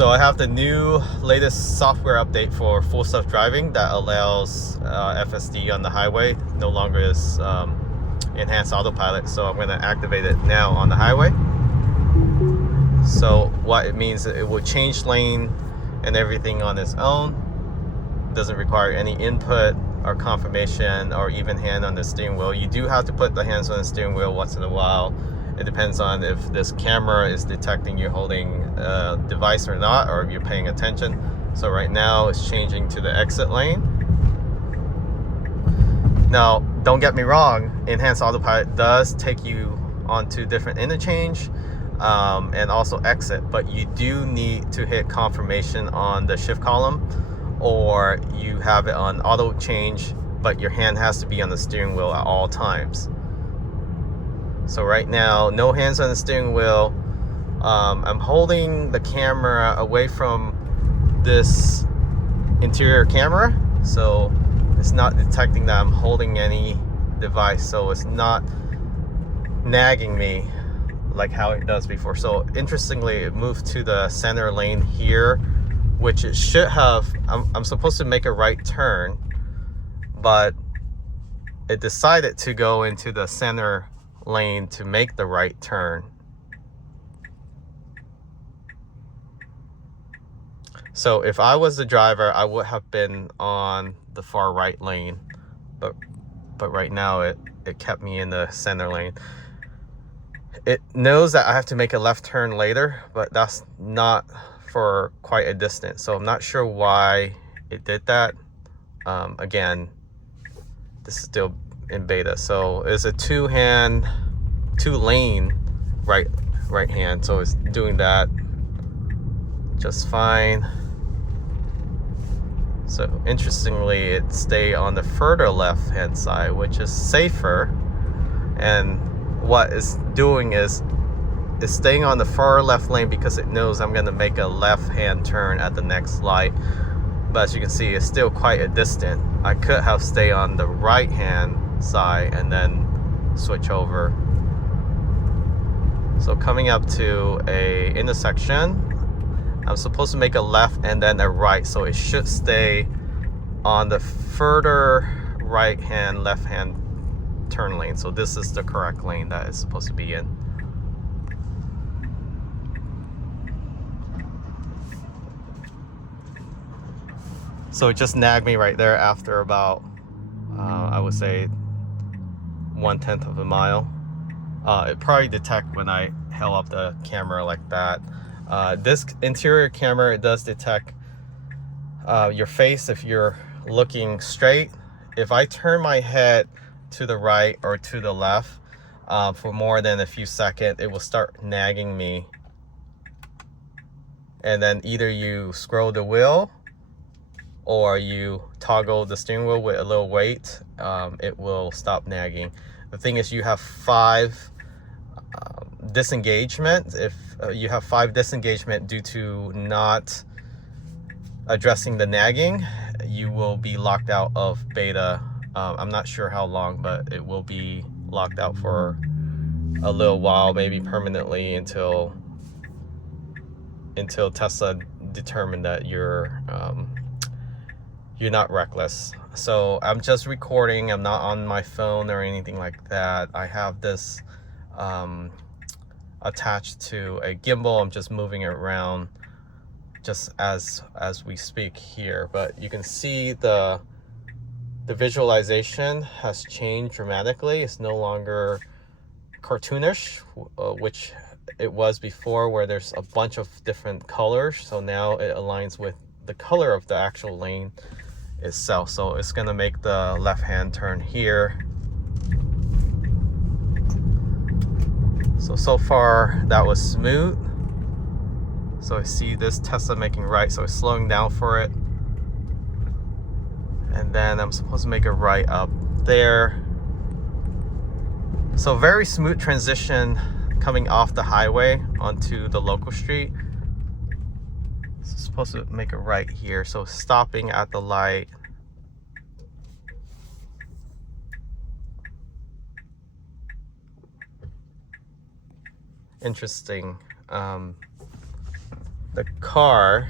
So I have the new latest software update for full self-driving that allows FSD on the highway. No longer is enhanced autopilot. So I'm going to activate it now on the highway. So what it means, it will change lane and everything on its own. Doesn't require any input or confirmation or even hand on the steering wheel. You do have to put the hands on the steering wheel once in a while. It depends on if this camera is detecting you're holding a device or not, or if you're paying attention. So right now it's changing to the exit lane. Now, don't get me wrong, enhanced autopilot does take you onto different interchange and also exit, but you do need to hit confirmation on the shift column, or you have it on auto change, but your hand has to be on the steering wheel at all times. So right now, no hands on the steering wheel. I'm holding the camera away from this interior camera, so it's not detecting that I'm holding any device, so it's not nagging me like how it does before. So interestingly, it moved to the center lane here, which it should have. I'm supposed to make a right turn, but it decided to go into the center lane to make the right turn. So if I was the driver, I would have been on the far right lane, but right now it kept me in the center lane. It knows that I have to make a left turn later, but that's not for quite a distance, so I'm not sure why it did that. Again, this is still in beta, so it's a two lane right hand, so it's doing that just fine. So interestingly, it stayed on the further left hand side, which is safer, and what it's doing is it's staying on the far left lane because it knows I'm going to make a left hand turn at the next light. But as you can see, it's still quite a distance. I could have stayed on the right hand side and then switch over. So coming up to a intersection, I'm supposed to make a left and then a right, so it should stay on the further right hand left hand turn lane. So this is the correct lane that it's supposed to be in. So it just nagged me right there after about I would say 1/10 of a mile. It probably detect when I held up the camera like that. This interior camera, it does detect your face if you're looking straight. If I turn my head to the right or to the left for more than a few seconds, it will start nagging me. And then either you scroll the wheel or you toggle the steering wheel with a little weight, it will stop nagging. The thing is, you have 5 disengagement. If you have 5 disengagement due to not addressing the nagging, you will be locked out of beta. I'm not sure how long, but it will be locked out for a little while, maybe permanently, until Tesla determined that you're not reckless. So I'm just recording. I'm not on my phone or anything like that. I have this attached to a gimbal. I'm just moving it around just as we speak here, but you can see the visualization has changed dramatically. It's no longer cartoonish, which it was before, where there's a bunch of different colors. So now it aligns with the color of the actual lane itself. So it's going to make the left hand turn here. So far that was smooth. So I see this Tesla making right, so it's slowing down for it. And then I'm supposed to make a right up there. So very smooth transition coming off the highway onto the local street. So supposed to make a right here, so stopping at the light. Interesting. the car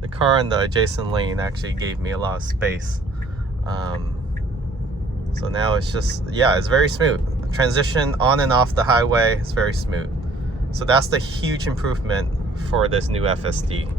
the car in the adjacent lane actually gave me a lot of space. So now it's just, yeah, it's very smooth. Transition on and off the highway is very smooth. So that's the huge improvement for this new FSD.